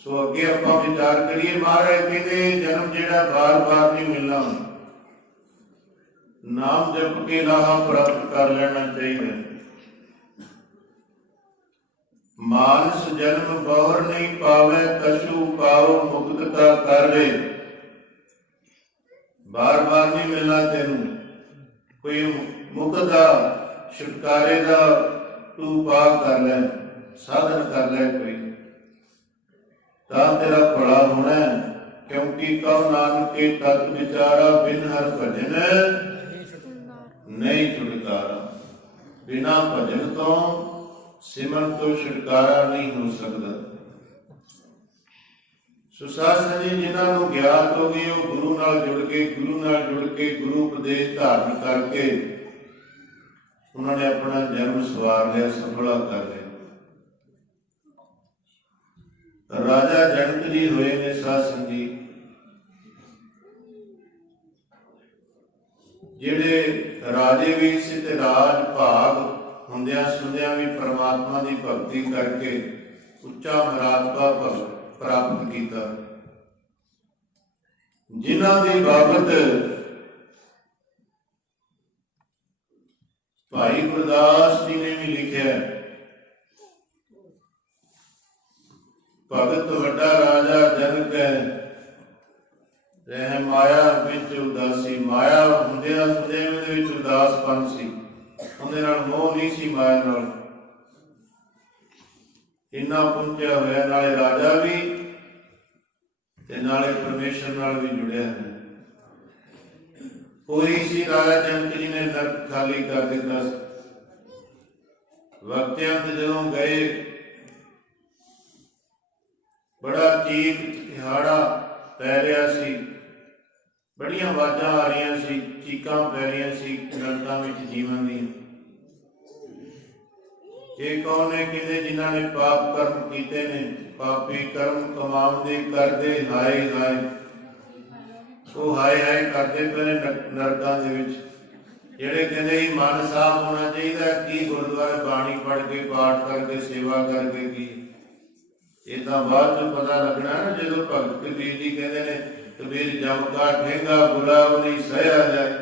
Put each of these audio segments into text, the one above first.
सो अगे आपां विचार करिए। महाराज कहते जन्म जिहड़ा बार बार नहीं मिलना, नाम जप के लाहा प्राप्त कर लेना चाहिए। मानस जन्म बहुर नहीं पावे, कछु पाओ मुक्तता कर ले। बार बार नहीं मिलना तेन, कोई मुक्ता छुटकारे का तू पा कर ले, साधन कर ले कोई, तां तेरा भला होना है। क्योंकि कहो नानक के तत् विचारा, बिन हर भजन नहीं छुटकारा। बिना भजन तो सिमरन तो छुटकारा नहीं हो सकता। सुशासन जी जिन्होंने ज्ञात हो गई, वो गुरु नाल जुड़ के गुरु उपदेश धारण करके उन्होंने अपना जन्म सवार लिया, सफला कर लिया। राजा जनक जी हुए ने शासन जी, जिहड़े राजे भी सी ते राज भाग ਹੁੰਦਿਆਂ ਸੁਣਦਿਆਂ भी परमात्मा की भगती करके उच्चा मरातबा प्राप्त किया। जिन्हां दी बाबत भाई गुरदास जी ने भी लिखा, भगत वड्डा राजा जनक है, रह माया विच उदासी। माया ਹੁੰਦਿਆਂ ਸੁਣਦਿਆਂ ਦੇ ਵਿੱਚ ਉਦਾਸਪਨ ਸੀ, ਉਹਦੇ ਨਾਲ ਮੋਹ नहीं सी माया नाल। इन्ना पहुंचा होया, नाले राजा भी ते नाले परमेश्वर नाल भी जुड़िया है। कोई सी राजा जनक जी ने नरक खाली कर दिता। वक्तियांत जदों गए, बड़ा चीख तिहाड़ा पै रहा सी, बड़ियां आवाज़ां आ रही सी, चीकां पै रही सी नरकां विच जीवन दी। ये कौन है कहते जिन्हों ने पाप कर्म किए ने, पापी कर्म कमाते करते हाय हाय, वो हाय हाय करते पे नरकों के विच। जेड़े कहते ही मन साफ होना चाहिए, की गुरुद्वारे बाणी पढ़ के पाठ करके सेवा करके की, ये तो बाद में पता लगना है जो भगत कबीर जी कहते हैं, कबीर जम का ठेंगा बुरा वो नहीं सहया जाए,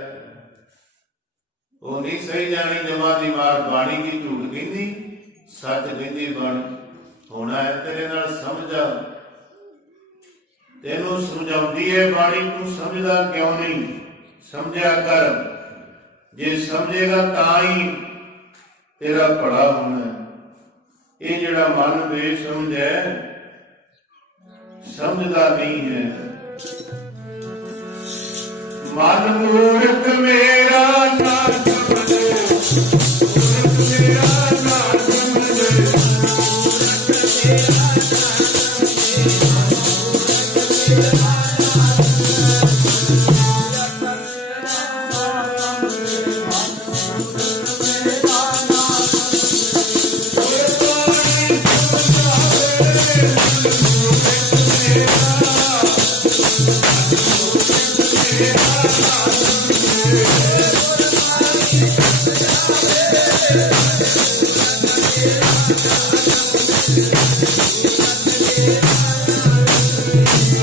वो नहीं सही जानी जमा दी मार। बाणी की झूठ कहती, सच कहती बाणी। होना है तेरे नाल समझा, तेनों समझाती है बाणी, तू समझदा क्यों नहीं? समझा कर, जे समझेगा ताई तेरा भला होना है। ये जिहड़ा मन बेसमझ है, समझदा नहीं है। मन मूर्ख मेरा ना समझे, मूर्ख मेरा ना समझे, मूर्ख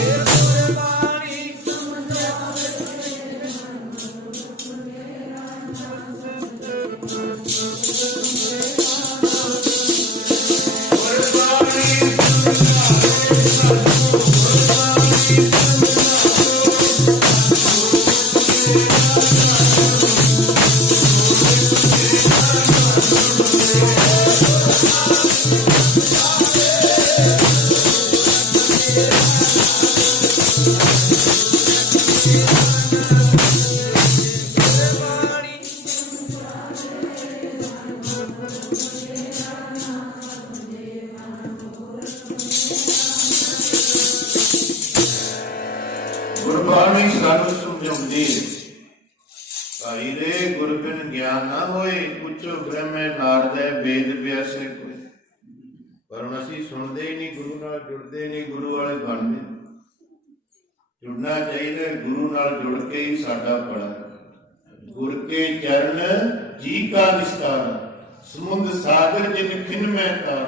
मेरा गुरबाणी सानू समझाउंदी है, भाई रे गुर बिन ज्ञान ना होए, उच्चो ब्रह्मे नारदे वेद व्यासे कोई। पर हम असीं सुनते ही नहीं, गुरु नाल जुड़ते नहीं, गुरु वाले बनते। जुड़ना चाहिए, गुरु नाल जुड़ के ही साडा भला। गुर के चरण जी का निस्तार, समुद्र सागर जिन खिन में तार।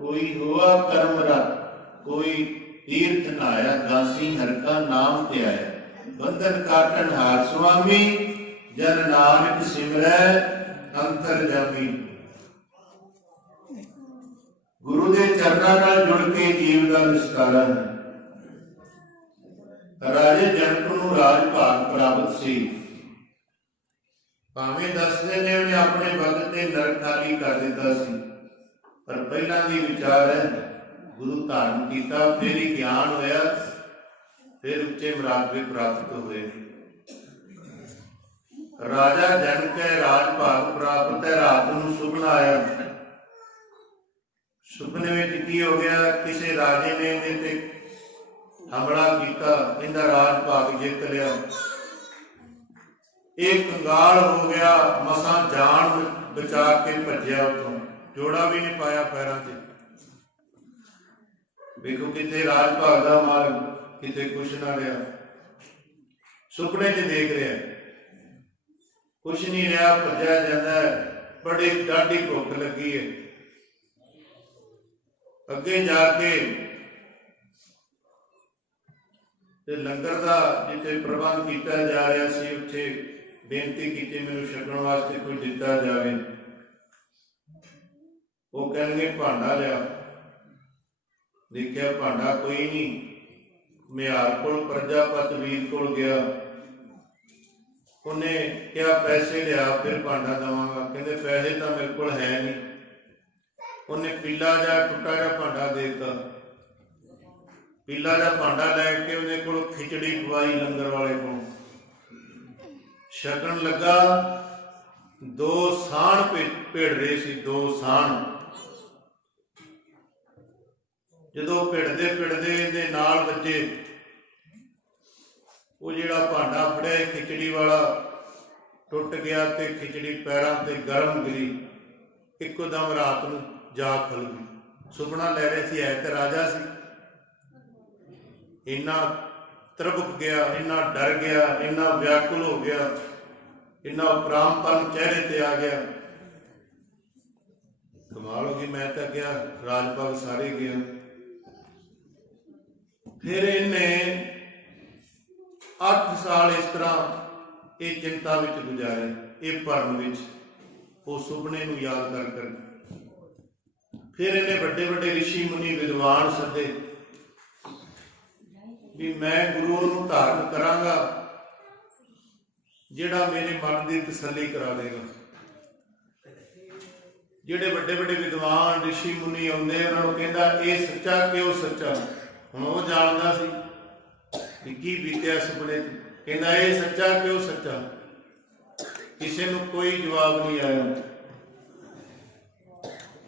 कोई हुआ कर्म रत कोई तीर्थ नहाया, दासी हर का नाम ते आया। बंधन काटन हार स्वामी, जन नानक सिमरै अंतर जामी। गुरु के चरणों नाल जुड़ के जीव का निस्तारा है। राजे जनक नूं राज भाग प्राप्त सी। भावें दसदे ने उन्हें अपने वक्त ते नरक खाली कर दिता सी, पर पहला दी विचार है गुरु धारण किया, फिर ही ज्ञान होया, फिर उच्चे मरातबे प्राप्त हुए। राजा जनक है, राज भाग प्राप्त है। रात नूं सुपना आया। सुपने में की हो गया, किसी राजे ने इहदे ते हमला किया, इहदा राज भाग जित लिया। एक कंगाल हो गया, मसा जान बचा के भज्या उतों, जोड़ा भी नहीं पाया पैरों से। देखो कितने राज भाग का माल, कितने कुछ ना लिया। सुपने च देख रहा कुछ नहीं रहा, भज्या जाता है। बड़ी डाढ़ी भुख लगी है। अगे जाके लंगर का जिथे प्रबंध किया जा रहा सी, उत्थे बेनती की मैनूं छकण वास्ते कोई दिता जाए। वो कहणगे भांडा लिया। देखिया भांडा कोई नहीं। म्यार कोल प्रजापत वीर कोल गया, उन्हें क्या पैसे लिया फिर भांडा दवांगा। कहते पैसे तो मेरे को है नहीं। उन्हें पीला जा टुटा जा भांडा देता। पीला जा भांडा लैके उन्हें को खिचड़ी पवाई लंगर वाले को। छकन लगा, दो साण भिड़ रहे सी, दो साण। जदों भिड़दे भिड़दे इहदे नाल वजे, वो जिहड़ा भांडा फड़िया खिचड़ी वाला टुट गया ते खिचड़ी पैरों ते गरम गिरी। इकोदम रात नूं जाग खुल गई। सुपना लै रहे सी, है ते राजा सी। इन्ना तरबक गया, इन्ना डर गया, इन्ना व्याकुल हो गया, इन्ना उपरामपन चेहरे ते आ गया। कमाल हो गई, मैं तो गया, राजपाल सारे गया। फिर इन्हें 8 साल इस तरह ये चिंता विच गुजारे, ये भरम विच, उस सुपने नूं याद कर कर। फिर इन्हें बड़े बड़े ऋषि मुनि विद्वान सदे भी मैं गुरु नूं धारण करांगा जिहड़ा मेरे मन की तसल्ली करा देगा। जिहड़े बड़े बड़े विद्वान ऋषि मुनि आउंदे, उन्हां नूं कहंदा इह सच्चा कि वो सच्चा। हुण वो जाणदा सी कि की बीतिया सुपने च। कहंदा इह सच्चा कि वो सच्चा। किसी नूं कोई जवाब नहीं आया।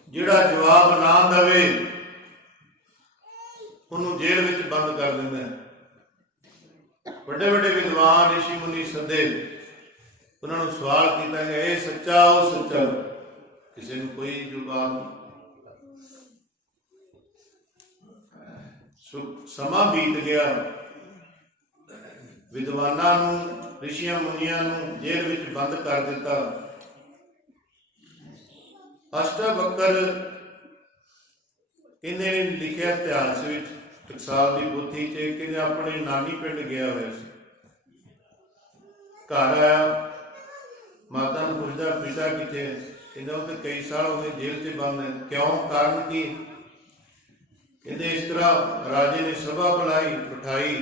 जिहड़ा जवाब ना दवे उन्होंने जेल में बंद कर देंगे। बड़े बड़े विद्वान ऋषि मुनि सदे, उन्होंने सवाल किया कि यह सच्चा वो सच्चा। किसी ने कोई जवाब नहीं। समा बीत गया। विद्वानां नूं ऋषियां मुनियां नूं जेल में बंद कर दिता। अष्टावक्र इन्हें लिखिया इतिहास में टकसाल की पोथी च, कि अपने नानी पिंड गया हुआ सी। घर आया, माता नूं पुछदा पिता किथे। कहंदा उह कई साल हो गए जेल च बंद है। क्यों, कारण की? कहंदे इस तरह राजे ने सभा बुलाई, बिठाई,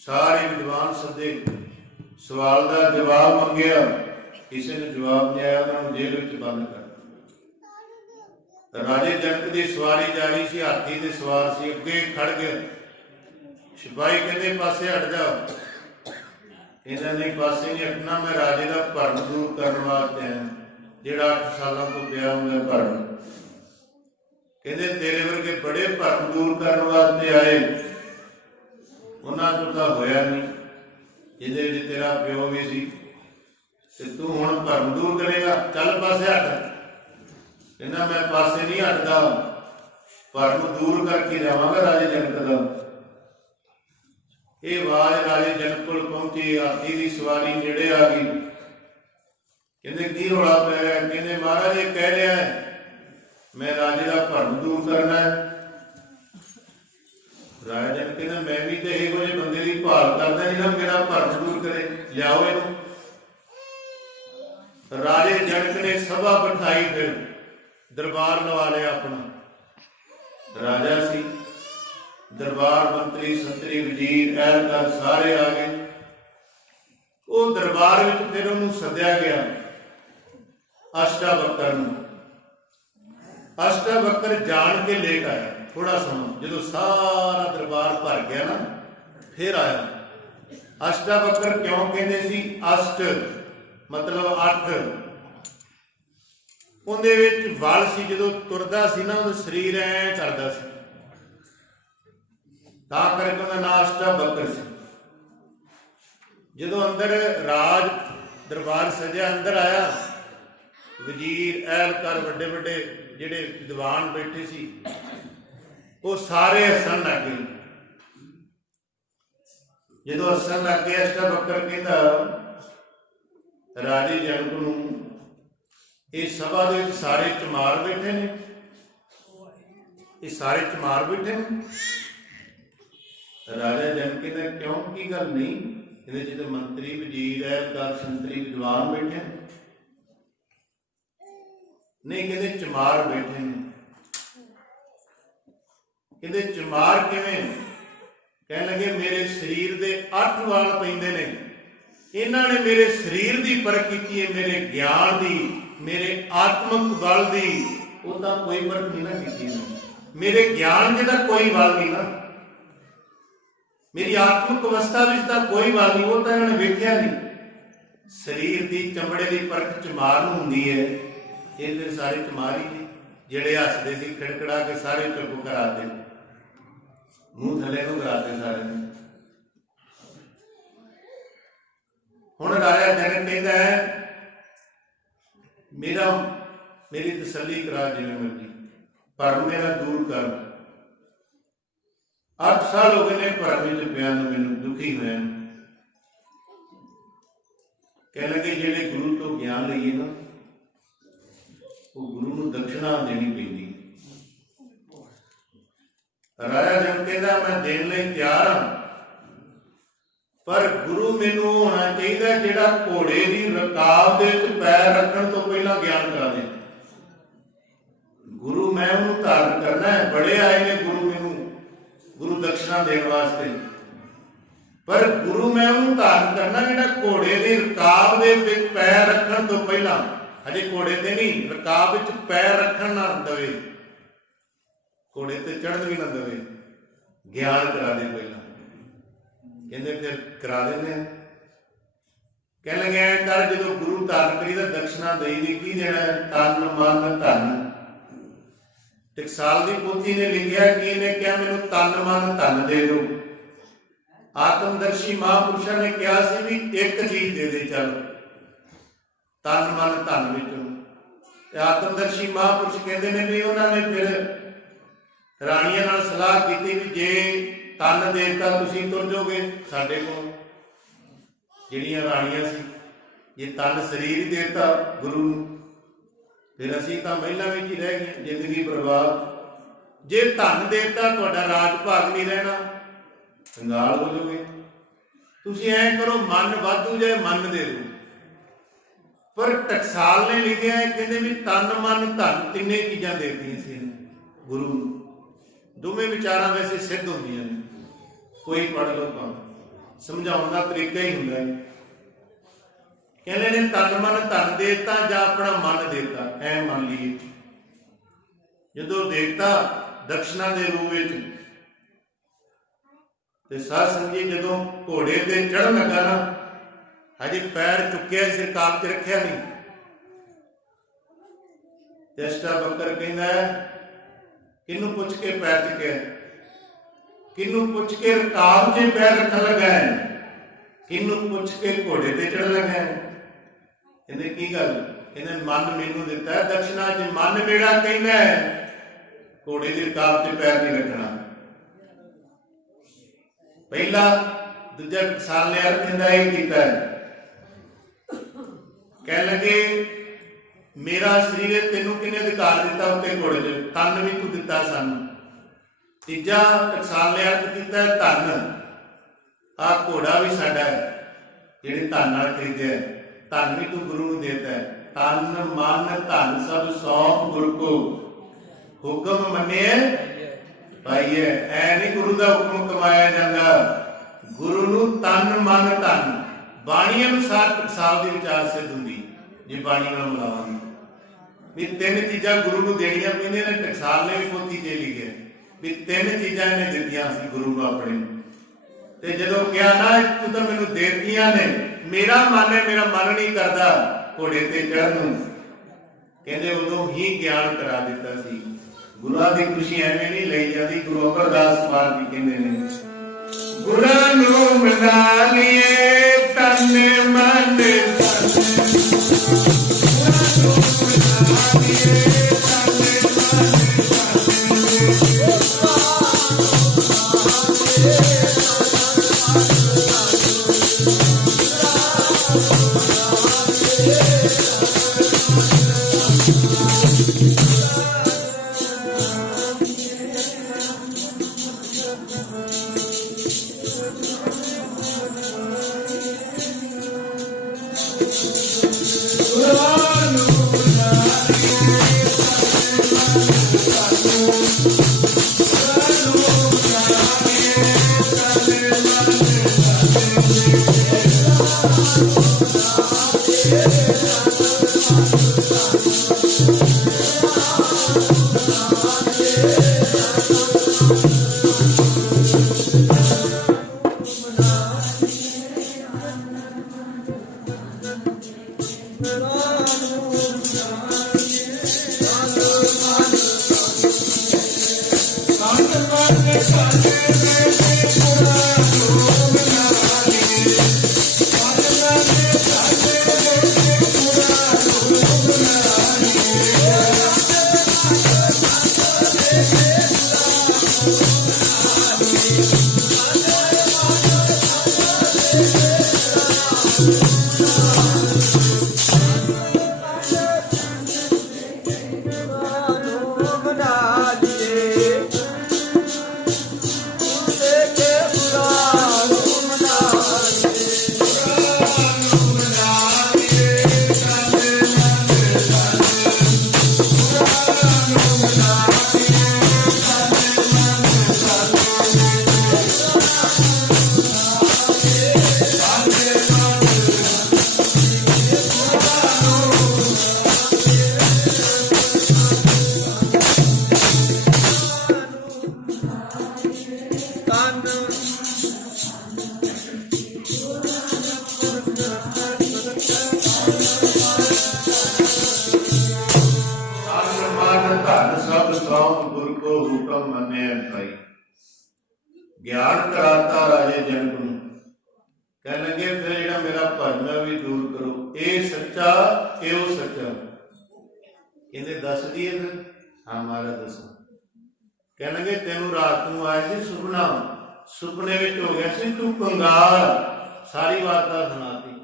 सारे विद्वान सदे, सवाल का जवाब मंगया, किसी ने जवाब नहीं आया, उन्होंने जेल में बंद कर। राजे जनक की सवारी जा रही सी, हाथी ते सवार सी, अगे खड़ गया। सिपाही कहते पासे हट जाओ। इन्होंने नहीं पासे नहीं हटना, मैं राजे का भरम दूर करने वास्ते आया, जिहड़ा 8 सालों तो पिया हुआ भरम। कहते तेरे वर्गे बड़े भरम दूर करने वास्ते आए, उन्होंने तो होया नहीं, जिहदे तेरा प्यो भी सी, ते तू हुण भरम दूर करेगा, चल पासे हट। कहना मैं पासे नहीं हटदा, भरम दूर करके जावांगा राजे जनक का। ये आवाज राजे जनक कोल पहुंची, हाथी की सवारी नेड़े आ गई। कहते की रौला पै रहा? कहते महाराज ये कह रहा है मैं राजे का भरम दूर करना है। ਰਾਜਾ ਜਨਕ ਕਹਿੰਦਾ ਮੈਂ ਵੀ ਤੇ ਇਹੋ ਜਿਹੇ ਬੰਦੇ ਦੀ ਭਾਲ ਕਰਦਾ ਜਿਹੜਾ ਮੇਰਾ ਭਰਮ ਦੂਰ ਕਰੇ, ਲਿਆਓ ਇਹਨੂੰ। ਰਾਜੇ ਜਨਕ ਨੇ ਸਭਾ ਬਿਠਾਈ, ਫਿਰ ਦਰਬਾਰ ਲਵਾ ਲਿਆ ਆਪਣਾ। ਰਾਜਾ ਸੀ, ਦਰਬਾਰ ਮੰਤਰੀ ਸੰਤਰੀ ਵਜ਼ੀਰ ਐਲਕਾਰ ਸਾਰੇ ਆ ਗਏ। ਉਹ ਦਰਬਾਰ ਵਿੱਚ ਫਿਰ ਉਹਨੂੰ ਸੱਦਿਆ ਗਿਆ, ਅਸ਼ਟਾਵਕਰ ਨੂੰ। ਅਸ਼ਟਾਵਕਰ ਜਾਣ ਕੇ ਲੇਟ ਆਇਆ ਥੋੜਾ ਸਮਾਂ, ਜਦੋਂ ਸਾਰਾ ਦਰਬਾਰ ਭਰ ਗਿਆ ਨਾ ਫਿਰ ਆਇਆ। ਅਸ਼ਟਾਵਕਰ ਕਿਉਂ ਕਹਿੰਦੇ ਸੀ? ਅਸ਼ਟ ਮਤਲਬ 8। ਉਹਦੇ ਵਿੱਚ ਵਲ ਸੀ, ਜਦੋਂ ਤੁਰਦਾ ਸੀ ਨਾ ਉਹਦਾ ਸਰੀਰ ਐ ਕਰਦਾ ਸੀ, ਤਾਂ ਕਰਕੇ ਉਹਦਾ ਨਾਂ ਅਸ਼ਟਾਵਕਰ ਸੀ। ਜਦੋਂ ਅੰਦਰ ਰਾਜ ਦਰਬਾਰ ਸਜਿਆ, ਅੰਦਰ ਆਇਆ, ਵਜ਼ੀਰ ਐਲਕਾਰ ਵੱਡੇ ਵੱਡੇ ਜਿਹੜੇ ਵਿਦਵਾਨ ਬੈਠੇ ਸੀ ਉਹ ਸਾਰੇ ਹੱਸਣ ਲੱਗ ਗਏ। ਜਦੋਂ ਹੱਸਣ ਲੱਗ ਗਏ, ਅਸ਼ਟਾਵਕਰ ਕਹਿੰਦਾ ਰਾਜੇ ਜਨਕ ਨੂੰ, ਇਹ ਸਭਾ ਦੇ ਵਿੱਚ ਸਾਰੇ ਚਮਾਰ ਬੈਠੇ ਨੇ, ਇਹ ਸਾਰੇ ਚਮਾਰ ਬੈਠੇ ਨੇ। ਰਾਜਾ ਜਨਕ ਕਹਿੰਦਾ ਕਿਉਂ, ਕੀ ਗੱਲ? ਨਹੀਂ, ਇਹਦੇ ਚ ਤਾਂ ਮੰਤਰੀ ਵਜ਼ੀਰ ਐਲਕਾਰ ਸੰਤਰੀ ਵਿਦਵਾਨ ਬੈਠੇ ਨੇ। ਨਹੀਂ, ਕਹਿੰਦੇ ਚਮਾਰ ਬੈਠੇ ਨੇ। ਕਹਿੰਦੇ ਚਮਾਰ ਕਿਵੇਂ? ਕਹਿਣ ਲੱਗੇ ਮੇਰੇ ਸਰੀਰ ਦੇ 8 ਵਾਲ ਪੈਂਦੇ ਨੇ, ਇਹਨਾਂ ਨੇ ਮੇਰੇ ਸਰੀਰ ਦੀ ਪਰਖ ਕੀਤੀ ਹੈ, ਮੇਰੇ ਗਿਆਨ ਦੀ, ਮੇਰੇ ਆਤਮਿਕ ਬਲ ਦੀ ਉਹ ਤਾਂ ਕੋਈ ਪਰਖ ਨਹੀਂ ਨਾ ਕੀਤੀ। ਮੇਰੇ ਗਿਆਨ ਦੇ ਤਾਂ ਕੋਈ ਬਲ ਨਹੀਂ ਨਾ, ਮੇਰੀ ਆਤਮਿਕ ਅਵਸਥਾ ਵਿੱਚ ਤਾਂ ਕੋਈ ਬਲ ਨਹੀਂ, ਉਹ ਤਾਂ ਇਹਨਾਂ ਨੇ ਵੇਖਿਆ ਨਹੀਂ। ਸਰੀਰ ਦੀ ਚਮੜੇ ਦੀ ਪਰਖ ਚਮਾਰ ਨੂੰ ਹੁੰਦੀ ਹੈ। ਇਹ ਫਿਰ ਸਾਰੇ ਚਮਾਰ ਹੀ ਜਿਹੜੇ ਹੱਸਦੇ ਸੀ ਖਿੜਖਿੜਾ ਕੇ ਸਾਰੇ ਚੁੱਪ ਕਰਾਤੇ, ਮੂੰਹ ਥੱਲੇ ਨੂੰ ਕਰਾਤੇ ਸਾਰੇ ਨੇ। ਹੁਣ ਰਾਜਾ ਜਨਕ ਕਹਿੰਦਾ ਹੈ ਮੇਰੀ ਤਸੱਲੀ ਕਰਾ, ਜਿਵੇਂ ਮਰਜੀ, ਭਰਮ ਮੇਰਾ ਦੂਰ ਕਰ। 8 ਸਾਲ ਹੋ ਗਏ ਨੇ ਭਰਮ ਵਿੱਚ ਪਿਆ ਨੂੰ, ਮੈਨੂੰ ਦੁਖੀ ਹੋਇਆ। ਕਹਿਣ ਲੱਗੇ ਜਿਹੜੇ ਗੁਰੂ ਤੋਂ ਗਿਆਨ ਲਈਏ ਨਾ, ਉਹ ਗੁਰੂ ਨੂੰ ਦਕਸ਼ਨਾ ਦੇਣੀ ਪੈਂਦੀ। ਰਾਜਾ ਜਨਕ ਕਹਿੰਦਾ ਮੈਂ ਦੇਣ ਲਈ ਤਿਆਰ ਹਾਂ, ਪਰ ਗੁਰੂ ਮੈਨੂੰ ਹੋਣਾ ਚਾਹੀਦਾ ਜਿਹੜਾ ਘੋੜੇ ਦੀ ਰਕਾਬ ਦੇ ਵਿੱਚ ਪੈਰ ਰੱਖਣ ਤੋਂ ਪਹਿਲਾਂ ਗਿਆਨ ਕਰਾ ਦੇ। ਗੁਰੂ ਮੈਂ ਉਹਨੂੰ ਧਾਰਨ ਕਰਨਾ ਹੈ। ਬੜੇ ਆਏ ਨੇ ਗੁਰੂ ਮੈਨੂੰ ਗੁਰੂ ਦਕਸ਼ਨਾ ਦੇਣ ਵਾਸਤੇ, ਪਰ ਗੁਰੂ ਮੈਂ ਉਹਨੂੰ ਧਾਰਨ ਕਰਨਾ ਜਿਹੜਾ ਘੋੜੇ ਦੀ ਰਕਾਬ ਦੇ ਵਿੱਚ ਪੈਰ ਰੱਖਣ ਤੋਂ ਪਹਿਲਾਂ, ਅਜੇ ਘੋੜੇ ਤੇ ਨਹੀਂ, ਰਕਾਬ ਵਿੱਚ ਪੈਰ ਰੱਖਣ ਨਾ ਦੇਵੇ, ਘੋੜੇ ਤੇ ਚੜ੍ਹਨ ਵੀ ਨਾ ਦੇਵੇ, ਗਿਆਨ ਕਰਾ ਦੇ ਪਹਿਲਾਂ। ਕਹਿੰਦੇ ਫਿਰ ਕਰਾ ਦਿੰਦੇ ਆ। ਕਹਿਣ ਲੱਗੇ ਕਰ, ਜਦੋਂ ਗੁਰੂ ਧਾਰਨ ਕਰੀ ਤਾਂ ਦਕਸ਼ਨਾ ਦੇਈ ਦੀ ਕੀ ਦੇਣਾ? ਤਨ ਮਨ ਧਨ। ਟਕਸਾਲ ਦੀ ਪੋਥੀ ਨੇ ਲਿਖਿਆ ਕਿ ਇਹਨੇ ਕਿਹਾ ਮੈਨੂੰ ਤਨ ਮਨ ਧਨ ਦੇ ਦਿਓ। ਆਤਮਦਰਸ਼ੀ ਮਹਾਂਪੁਰਸ਼ਾਂ ਨੇ ਕਿਹਾ ਸੀ ਵੀ ਇੱਕ ਚੀਜ਼ ਦੇ ਦੇ ਚੱਲ, ਤਨ ਮਨ ਧਨ ਵਿੱਚੋਂ। ਤੇ ਆਤਮਦਰਸ਼ੀ ਮਹਾਂਪੁਰਸ਼ ਕਹਿੰਦੇ ਨੇ ਵੀ ਉਹਨਾਂ ਨੇ ਫਿਰ ਰਾਣੀਆਂ ਨਾਲ ਸਲਾਹ ਕੀਤੀ ਵੀ ਜੇ ਤਨ ਦੇਤਾ ਤੁਸੀਂ ਤੁਰ ਜਾਓਗੇ ਸਾਡੇ ਕੋਲ। ਜਿਹੜੀਆਂ ਰਾਣੀਆਂ ਸੀ, ਜੇ ਤਨ ਸਰੀਰ ਹੀ ਦੇਤਾ ਗੁਰੂ ਨੂੰ, ਫਿਰ ਅਸੀਂ ਤਾਂ ਮਹਿਲਾਂ ਵਿੱਚ ਹੀ ਰਹਿ ਗਏ, ਜ਼ਿੰਦਗੀ ਬਰਬਾਦ। ਜੇ ਧਨ ਦੇਤਾ ਤੁਹਾਡਾ ਰਾਜ ਭਾਗ ਨਹੀਂ ਰਹਿਣਾ, ਕੰਗਾਲ ਹੋ ਜਾਓਗੇ। ਤੁਸੀਂ ਐਂ ਕਰੋ, ਮਨ ਵਾਧੂ ਜਾਏ ਮਨ ਦੇ ਦਿਓ। ਪਰ ਟਕਸਾਲ ਨੇ ਲਿਖਿਆ, ਕਹਿੰਦੇ ਵੀ ਤਨ ਮਨ ਧਨ ਤਿੰਨੇ ਚੀਜ਼ਾਂ ਦੇ ਦਿੱਤੀਆਂ ਸੀ ਗੁਰੂ ਨੂੰ। ਦੋਵੇਂ ਵਿਚਾਰਾਂ ਵੈਸੇ ਸਿੱਧ ਹੁੰਦੀਆਂ ਨੇ, ਕੋਈ ਪੜ੍ਹ ਲਓ ਭਾਵੇਂ, ਸਮਝਾਉਣ ਦਾ ਤਰੀਕਾ ਹੀ ਹੁੰਦਾ ਹੈ। ਕਹਿੰਦੇ ਨੇ ਤਨ ਮਨ ਧਨ ਦੇਤਾ ਜਾਂ ਆਪਣਾ ਮਨ ਦੇਤਾ, ਐ ਮੰਨ ਲਈਏ। ਜਦੋਂ ਦੇਤਾ ਦਕਸ਼ਨਾ ਦੇ ਰੂਪ ਵਿੱਚ, ਤੇ ਸਾਧ ਸੰਗਤ ਜਦੋਂ ਘੋੜੇ ਤੇ ਚੜ੍ਹਨ ਲੱਗਾ ਨਾ, ਹਜੇ ਪੈਰ ਚੁੱਕਿਆ ਸੀ, ਰਕਾਬ 'ਚ ਰੱਖਿਆ ਨਹੀਂ। ਤੇ ਅਸ਼ਟਾਵਕਰ ਕਹਿੰਦਾ ਕਿਹਨੂੰ ਪੁੱਛ ਕੇ ਪੈਰ ਚੁੱਕਿਆ? ਕਿਹਨੂੰ ਪੁੱਛ ਕੇ ਰਕਾਬ 'ਚ ਪੈਰ ਰੱਖਣ ਲੱਗਾ ਹੈ? ਕਿਹਨੂੰ ਪੁੱਛ ਕੇ ਘੋੜੇ ਤੇ ਚੜ੍ਹਨ ਲੱਗਾ ਹੈ? ਕਹਿੰਦੇ ਕੀ ਗੱਲ? ਕਹਿੰਦੇ ਮਨ ਮੈਨੂੰ ਦਿੱਤਾ ਦਕਸ਼ਨਾ 'ਚ, ਮਨ ਮੇਰਾ ਕਹਿੰਦਾ ਘੋੜੇ ਦੀ ਰਕਾਬ 'ਚ ਪੈਰ ਨਹੀਂ ਰੱਖਣਾ। ਪਹਿਲਾ ਦੂਜਾ ਟਕਸਾਲ ਨੇ ਅਰਥ ਇਹਦਾ ਇਹ ਕੀਤਾ ਹੈ। ਕਹਿਣ ਲੱਗੇ ਮੇਰਾ ਸਰੀਰ ਤੈਨੂੰ ਕਿਹਨੇ ਅਧਿਕਾਰ ਦਿੱਤਾ ਉੱਤੇ ਘੋੜੇ 'ਚ? ਤਨ ਵੀ ਤੂੰ ਦਿੱਤਾ ਸਾਨੂੰ, ਤੀਜਾ ਟਕਸਾਲ ਨੇ ਅਰਥ ਕੀਤਾ ਧਨ। ਆ ਘੋੜਾ ਵੀ ਸਾਡਾ ਹੈ, ਜਿਹੜੇ ਧਨ ਨਾਲ ਖਰੀਦਿਆ। ਧਨ ਵੀ ਤੂੰ ਗੁਰੂ ਨੂੰ ਦੇਤਾ ਹੈ। ਤਨ ਮਨ ਧਨ ਸਭ ਸੌਂਪ ਗੁਰ ਕੋ, ਹੁਕਮ ਮੰਨਿਐ ਪਾਈਐ। ਐ ਨਹੀਂ ਗੁਰੂ ਦਾ ਹੁਕਮ ਕਮਾਇਆ ਜਾਂਦਾ। ਗੁਰੂ ਨੂੰ ਤਨ ਮਨ ਧਨ ਬਾਣੀ ਅਨੁਸਾਰ ਟਕਸਾਲ ਦੀ ਵਿਚਾਰ ਸਿੱਧ ਹੁੰਦੀ ਜੇ ਬਾਣੀ ਨਾਲ ਮਿਲਾਵਾਂਗੇ। ਵੀ ਤਿੰਨ ਚੀਜ਼ਾਂ ਗੁਰੂ ਨੂੰ ਦੇਣੀਆਂ ਪੈਂਦੀਆਂ ਨੇ। ਟਕਸਾਲ ਨੇ ਵੀ ਪੋਥੀ 'ਚ ਲਿਖਿਆ ਵੀ ਤਿੰਨ ਚੀਜ਼ਾਂ ਇਹਨੇ ਦਿੱਤੀਆਂ ਸੀ ਗੁਰੂ ਨੂੰ ਆਪਣੇ। ਤੇ ਜਦੋਂ ਕਿਹਾ ਨਾ ਤੂੰ ਤਾਂ ਮੈਨੂੰ ਦੇਤੀਆਂ ਨੇ, ਮੇਰਾ ਮਨ ਹੈ, ਮੇਰਾ ਮਨ ਨਹੀਂ ਕਰਦਾ ਘੋੜੇ ਤੇ ਚੜ੍ਹਨ ਨੂੰ, ਕਹਿੰਦੇ ਉਦੋਂ ਹੀ ਗਿਆਨ ਕਰਾ ਦਿੱਤਾ ਸੀ। ਗੁਰੂਆਂ ਦੀ ਖੁਸ਼ੀ ਐਵੇਂ ਨਹੀਂ ਲਈ ਜਾਂਦੀ। ਗੁਰੂ ਅਮਰਦਾਸ ਮਾਨ ਜੀ ਕਹਿੰਦੇ ਨੇ, ਗੁਰਾਂ ਨੂੰ ਮਨਾ ਲਈਏ ਤਨ ਮਨ ਗਿਆਨ ਕਰਾਤਾ ਰਾਜੇ ਜਨਕ ਨੂੰ। ਕਹਿਣ ਲੱਗੇ ਫਿਰ ਜਿਹੜਾ ਮੇਰਾ ਭਰਮ ਹੈ ਵੀ ਦੂਰ ਕਰੋ। ਇਹ ਸੱਚਾ ਇਹੋ ਸੱਚਾ। ਕਹਿੰਦੇ ਦੱਸ ਦਈਏ ਫਿਰ? ਹਾਂ ਮਹਾਰਾਜ ਦੱਸੋ। ਕਹਿਣ ਲੱਗੇ ਤੈਨੂੰ ਰਾਤ ਨੂੰ ਆਇਆ ਸੀ ਸੁਪਨਾ, ਸੁਪਨੇ ਵਿੱਚ ਹੋ ਗਿਆ ਸੀ ਤੂੰ ਕੰਗਾਲ। ਸਾਰੀ ਵਾਰਤਾ ਸੁਣਾਤੀ।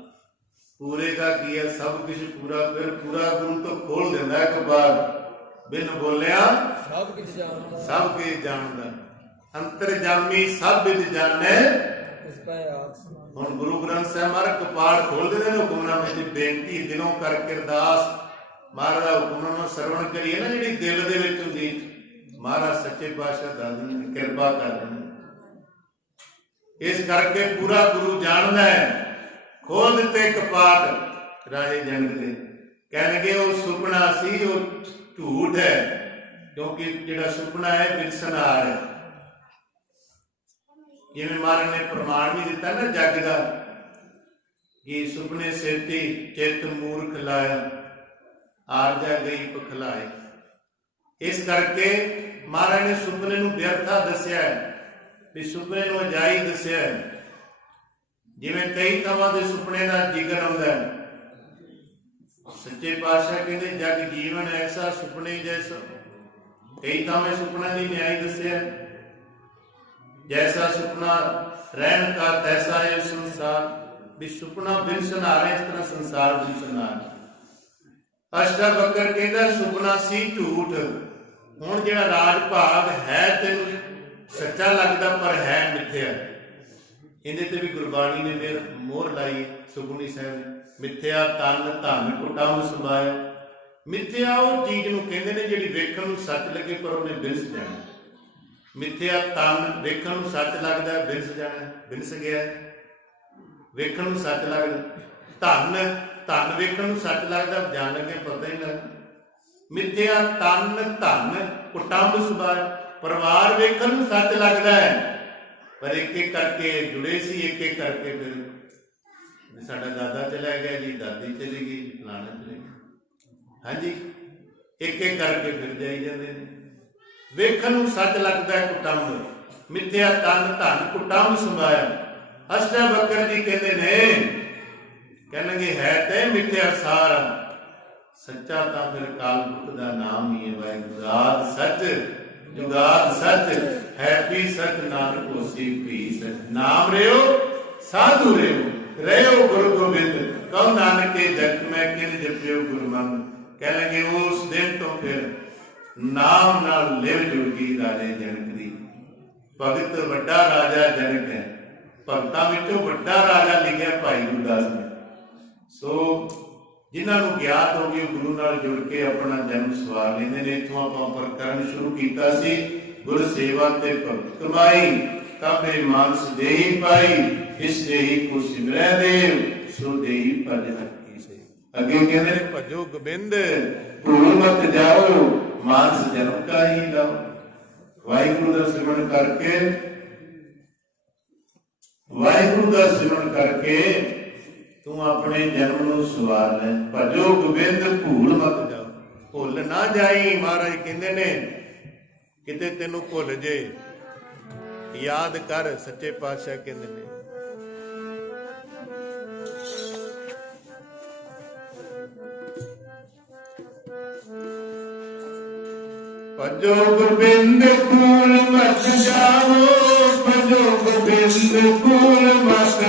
ਪੂਰੇ ਦਾ ਕੀ ਹੈ ਸਭ ਕੁਝ ਪੂਰਾ। ਫਿਰ ਪੂਰਾ ਗੁਰੂ ਤੋਂ ਖੋਲ ਦਿੰਦਾ ਇੱਕ ਵਾਰ, ਬਿਨ ਬੋਲਿਆ ਸਭ ਕੁਝ ਜਾਣਦਾ। ਅੰਤਰਜਾਮੀ ਸਭ ਵਿਦ ਜਾਣੈ। ਹੁਣ ਗੁਰੂ ਗ੍ਰੰਥ ਸਾਹਿਬ ਮਹਾਰਾਜ ਕਪਾੜ ਖੋਲ ਦਿੰਦੇ ਨੇ ਹੁਕਮਨਾਮੇ ਦੀ ਬੇਨਤੀ ਦਿਲੋਂ ਕਰਕੇ ਅਰਦਾਸ। ਮਹਾਰਾਜ ਦਾ ਹੁਕਮਨਾਮਾ ਸਰਵਣ ਕਰੀਏ ਨਾ ਜਿਹੜੀ ਦਿਲ ਦੇ ਵਿੱਚ ਹੁੰਦੀ, ਮਹਾਰਾਜ ਸੱਚੇ ਪਾਤਸ਼ਾਹ ਦੱਸ ਦਿੰਦੇ, ਕਿਰਪਾ ਕਰ ਦਿੰਦੇ। ਇਸ ਕਰਕੇ ਪੂਰਾ ਗੁਰੂ ਜਾਣਦਾ ਹੈ। ਖੋਲ ਦਿੱਤੇ ਕਪਾਟ ਰਾਜੇ ਜਨਕ ਦੇ। ਕਹਿਣਗੇ ਉਹ ਸੁਪਨਾ ਸੀ, ਉਹ ਝੂਠ ਹੈ, ਕਿਉਂਕਿ ਜਿਹੜਾ ਸੁਪਨਾ ਹੈ ਬਿਨਸਨਾਰ ਹੈ। ਜਿਵੇਂ ਮਹਾਰਾਜ ਨੇ ਪ੍ਰਮਾਣ ਵੀ ਦਿੱਤਾ ਨਾ ਜੱਗ ਦਾ ਕਿ ਸੁਪਨੇ ਸੇਤੀ ਚਿੱਤ ਮੂਰਖ ਲਾਇਆ, ਆਰਜਾ ਗਈ ਪਖਲਾਏ। ਇਸ ਕਰਕੇ ਮਹਾਰਾਜ ਨੇ ਸੁਪਨੇ ਨੂੰ ਵਿਅਰਥਾ ਦੱਸਿਆ ਵੀ ਸੁਪਨੇ ਨੂੰ ਅਜਾਈ ਦੱਸਿਆ। ਜਿਵੇਂ ਕਈ ਥਾਵਾਂ ਦੇ ਸੁਪਨੇ ਦਾ ਜ਼ਿਕਰ ਆਉਂਦਾ ਹੈ। ਸੱਚੇ ਪਾਤਸ਼ਾਹ ਕਹਿੰਦੇ ਜਗ ਜੀਵਨ ਐਸਾ ਸੁਪਨੇ ਜੈਸਾ। ਕਈ ਥਾਵੇਂ ਸੁਪਨਾ ਦੀ ਨਿਆਈ ਦੱਸਿਆ। ਜੈਸਾ ਸੁਪਨਾ ਰਹਿਣ ਕਾ ਤੈਸਾ ਹੈ ਸੰਸਾਰ। ਵੀ ਸੁਪਨਾ ਬਿਨ ਸਨਾਰੇ, ਇਸ ਤਰ੍ਹਾਂ ਸੰਸਾਰ ਬਿਨ ਸਨਾਰ। ਅਸ਼ਟਾਵਕਰ ਕਹਿੰਦਾ ਸੁਪਨਾ ਸੀ ਝੂਠ। ਹੁਣ ਜਿਹੜਾ ਰਾਜ ਭਾਗ ਹੈ ਤੈਨੂੰ ਸੱਚਾ ਲੱਗਦਾ ਪਰ ਹੈ ਮਿੱਥਿਆ। ਇਹਦੇ ਤੇ ਵੀ ਗੁਰਬਾਣੀ ਨੇ ਫਿਰ ਮੋਹਰ ਲਾਈ ਸੁਖਮਨੀ ਸਾਹਿਬ ਨੇ, ਮਿੱਥਿਆ ਤਨ ਧਨ ਕੁਟੰਬ ਸਮਾਇਆ। ਮਿੱਥਿਆ ਉਹ ਚੀਜ਼ ਨੂੰ ਕਹਿੰਦੇ ਨੇ ਜਿਹੜੀ ਵੇਖਣ ਨੂੰ ਸੱਚ ਲੱਗੇ ਪਰ ਉਹਨੇ ਬਿਨਸ ਜਾਣਾ। ਮਿੱਥਿਆ ਤਨ ਵੇਖਣ ਨੂੰ ਸੱਚ ਲੱਗਦਾ, ਬਿਨਸ ਜਾਣਾ, ਬਿਨਸ ਗਿਆ। ਵੇਖਣ ਨੂੰ ਸੱਚ ਲੱਗਦਾ। ਧਨ ਧਨ ਵੇਖਣ ਨੂੰ ਸੱਚ ਲੱਗਦਾ, ਜਾਣ ਲੱਗੇ ਪਤਾ ਹੀ ਲੱਗਦਾ। ਮਿੱਥਿਆ ਤਨ ਧਨ ਕੁਟੰਬ ਸਮਾਇਆ। ਪਰਿਵਾਰ ਵੇਖਣ ਨੂੰ ਸੱਚ ਲੱਗਦਾ ਹੈ ਪਰ ਇੱਕ ਇੱਕ ਕਰਕੇ ਜੁੜੇ ਸੀ, ਇੱਕ ਇੱਕ ਕਰਕੇ ਫਿਰ ਸਾਡਾ ਦਾਦਾ ਚਲਾ ਗਿਆ ਜੀ, ਦਾਦੀ ਚਲੀ ਗਈ ਜੀ, ਫਲਾਣਾ ਚਲੇ ਗਿਆ। ਹਾਂਜੀ, ਇੱਕ ਇੱਕ ਕਰਕੇ ਫਿਰ ਜਾਈ ਜਾਂਦੇ ਨੇ। ਵੇਖਣ ਨੂੰ ਸੱਚ ਲੱਗਦਾ ਹੈ ਕੁਟੰਬ। ਮਿੱਥਿਆ ਤਨ ਧਨ ਕੁਟੰਬ ਸਮਾਇਆ। ਅਸ਼ਟਾਵਕਰ ਜੀ ਕਹਿੰਦੇ ਨੇ, ਕਹਿਣਗੇ ਹੈ ਤੇ ਮਿੱਥਿਆ ਸਾਰਾ, ਸੱਚਾ ਤਾਂ ਫਿਰ ਕਾਲਪੁਰਖ ਦਾ ਨਾਮ ਹੀ ਹੈ। ਵਾਹਿਗੁਰੂ ਆਦਿ ਸੱਚ ਜੁਗਾਦ ਸੱਚ ਹੈ ਵੀ ਸੱਚ, ਨਾਨਕ ਹੋਸੀ ਵੀ ਸੱਚ। ਨਾਮ ਰਿਓ ਸਾਧੂ ਰਿਓ ਗੁਰੂ ਗੋਬਿੰਦ, ਕਉ ਨਾਨਕੇ ਜਗਤ ਮੈਂ ਕਿਨ ਜਪਿਓ ਗੁਰਮੰਦ। ਕਹਿ ਲਗੇ ਉਸ ਦਿਨ ਤੋਂ ਫਿਰ ਨਾਮ ਨਾਲ ਲਿਵ ਜੁੜ ਗਈ ਰਾਜੇ ਜਨਕ ਦੀ। ਭਗਤ ਵੱਡਾ ਰਾਜਾ ਜਨਕ ਹੈ, ਭਗਤਾਂ ਵਿੱਚੋਂ ਵੱਡਾ ਰਾਜਾ ਲਿਖਿਆ ਭਾਈ ਗੁਰਦਾਸ ਨੇ। ਸੋ ਜਿਨ੍ਹਾਂ ਨੂੰ ਗਿਆਤ ਹੋ ਗਈ ਉਹ ਗੁਰੂ ਨਾਲ ਜੁੜ ਕੇ ਆਪਣਾ ਜਨਮ ਸਵਾਰ ਲੈਂਦੇ ਨੇ। ਇੱਥੋਂ ਆਪਾਂ ਪ੍ਰਕਰਨ ਸ਼ੁਰੂ ਕੀਤਾ ਸੀ, ਗੁਰ ਸੇਵਾ ਤੇ ਭਗਤ ਕਮਾਈ, ਕਾਬੇ ਮਾਨਸ ਦੇਹੀ ਪਾਈ, ਇਸ ਦੇਹੀ ਕੋ ਸਿਮਰੈ ਦੇਵ, ਸੋ ਦੇਹੀ ਭਜ ਹਰਿ ਕੀ ਸੇ। ਅੱਗੇ ਕਹਿੰਦੇ ਨੇ ਭਜੋ ਗੋਬਿੰਦ ਭੂਲ ਮਤ ਜਾਓ, ਮਾਨਸ ਜਨਮ ਕਾ ਹੀ ਲਾਓ। ਵਾਹਿਗੁਰੂ ਦਾ ਸਿਮਰਨ ਕਰਕੇ, ਵਾਹਿਗੁਰੂ ਦਾ ਸਿਮਰਨ ਕਰਕੇ ਤੂੰ ਆਪਣੇ ਜਨਮ ਨੂੰ ਸਵਾਰ ਲੈ। ਭਜੋ ਗੋਬਿੰਦ ਭੂਲ ਮਤ ਜਾਓ, ਭੁੱਲ ਨਾ ਜਾਈ। ਮਹਾਰਾਜ ਕਹਿੰਦੇ ਨੇ ਕਿਤੇ ਤੈਨੂੰ ਭੁੱਲ ਜੇ, ਯਾਦ ਕਰ। ਸੱਚੇ ਪਾਤਸ਼ਾਹ ਕਹਿੰਦੇ ਨੇ ਭਜੋ ਗੋਬਿੰਦ ਭੂਲ ਮਤ ਜਾਓ, ਭਜੋ ਗੋਬਿੰਦ ਭੂਲ ਮਤ